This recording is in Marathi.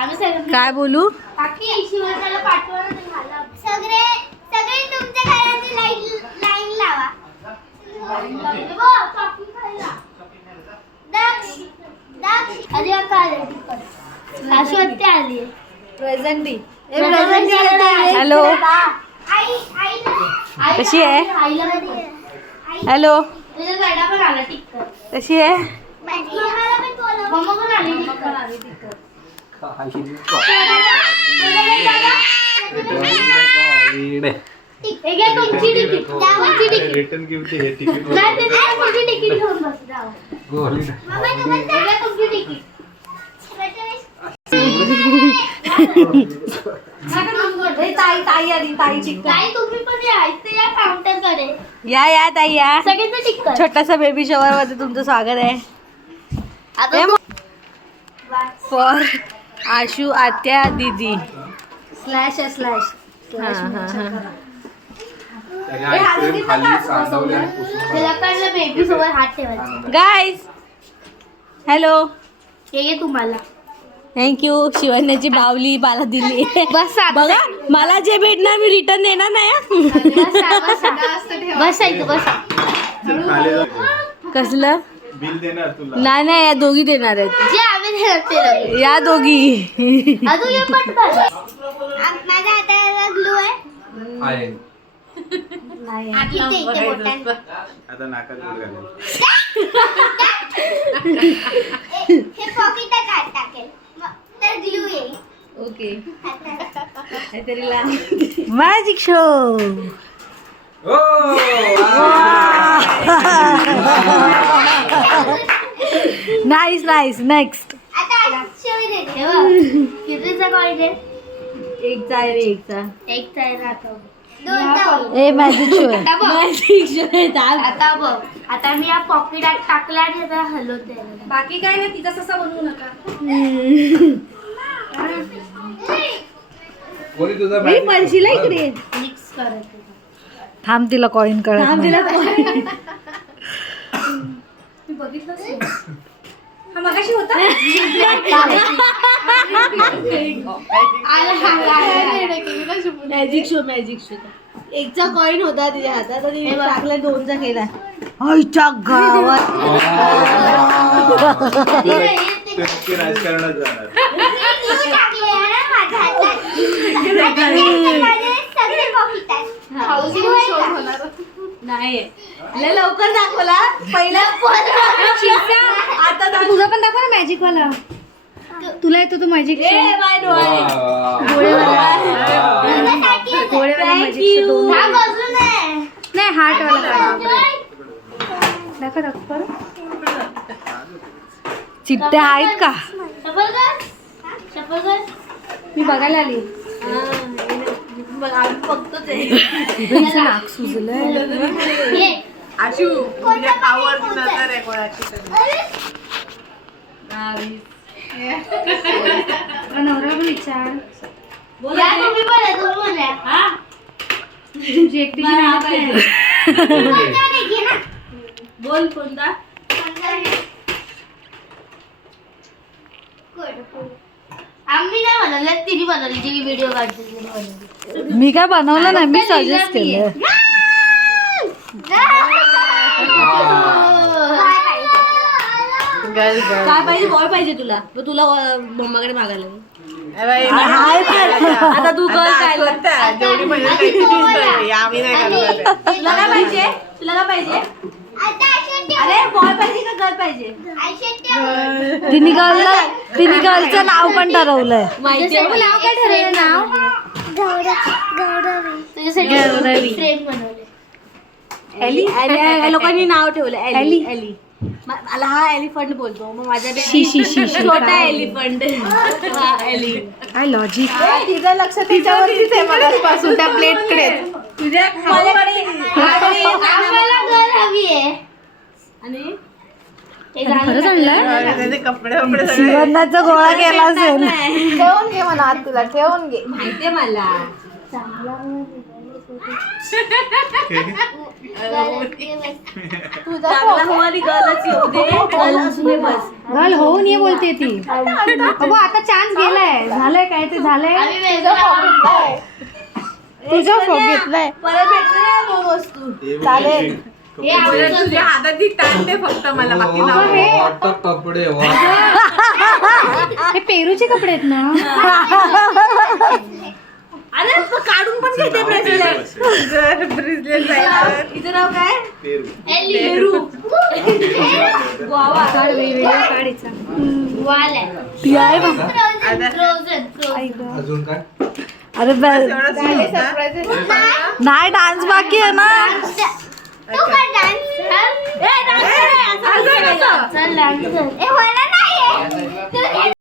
काय बोलू? सगळे तुमच्या घराची लाईन लावा. हॅलो कशी आहे? हॅलो कशी आहे? रिटर्न गिफ्ट हे तिकीट या ताई या. छोटासा बेबी शॉवर मध्ये तुमचं स्वागत आहे. फॉर आशू आत्या दीदी स्लॅश स्लॅश बेबी सोबत हात ठेवायचा. गाईज हॅलो हे तुम्हाला थँक्यू. शिवण्याची बावली मला दिली. बघा मला जे भेटणार मी रिटर्न देणार नाही. कसलं बिल देणार तुला? नाही नाही या दोघी देणार आहेत. जे आम्ही देणार या दोघी. अजून हे पटकन. माझ्या हाताला ग्लू आहे. आता नाकात गोड घालेल. हे पॉकेटात हात टाकेल तर ग्लू येईल. Okay magic show. Nice nice. Next आता कितीचा कॉइन आहे? एकचा आहे रे एकचा. एकचा आहे राहतो. दोन ए मॅजिक शो. Magic show. आता बघ आता मी या पॉकेटात टाकला आणि आता हलवते. बाकी काय नाही तिचा ससा बनवू नका. कोणी तुझा पळशीला इकडे मिक्स करायचं. थांब तिला कॉइन कळत. थांब तिला मी बघितलं हा मगाशी होता. Magic show. Magic show. एकचा कॉइन होता तिच्या हातात आणि टाकला दोनचा केला. आईच्या गावात राजकारणात जाणार. नाही लय लवकर दाखवला पहिला. आता तुझा पण दाखव ना मॅजिक वाला. तुला येतो तो मॅजिक नाही हार्ट वाला दाखव दाखव. चिट्ट्या आहेत का? मी बघायला आली. नाक सुजलंय. आशू नजर आहे कोणाची. नवरा पण विचार तुमची एकटीची मेहनत काय. बोल कोणता? आम्ही नाही बनवलं तिने बनवली. जी व्हिडिओ काढते मी काय बनवलं नाही. मी सजेस्ट केलं. काय पाहिजे? बॉय पाहिजे तुला? मग तुला मम्माकडे मागायला आता तू कर काय. तुला काय पाहिजे? तुला काय पाहिजे? अरे बॉय पाहिजे का गर्ल पाहिजे? तिने गर्लचं नाव पण ठरवलंय. माहितीये नाव काय ठरवलं नाव? तुझ्यासाठी फ्रेम बनवले. एली. या लोकांनी नाव ठेवलं एली. एली. मला हा एलिफंट बोलतो. मग माझ्या छोटा एलिफंट. हा एली. काय लॉजिक. तिचं लक्ष तिच्यावरतीच आहे मगाचपासून त्या प्लेटकडे. तुझ्या आम्हाला घर हवी आहे. आणि खरंच आणलं. शिवणाचा गोळा केला असेल. ठेवून घे म्हणा तुला. ठेवून घे. माहितीये मला. चांगला हो आणि गर्लच येऊ दे, गर्ल असू दे बस. गर्ल होऊन ये बोलते ती. अगो आता चान्स गेलाय. झालंय काय ते झालंय. तुझा फोन घेतलाय. परत भेटले ना दोन वस्तू. हे आमचं तुझ्या हाताची टाळते फक्त मला बाकी अगं हे कपडे हे पेरूचे कपडे आहेत ना. अरे काढून पण घेते ब्रेसलेट. हिचं नाव काय? पेरू. पेरू. काढ वेगवेगळ्या काढायचा. फ्रोझन अजून काय अरे नाही डान्स बाकी आहे ना. तू पण डान्स ए, dance कर. चल डान्स कर. ए मला नाही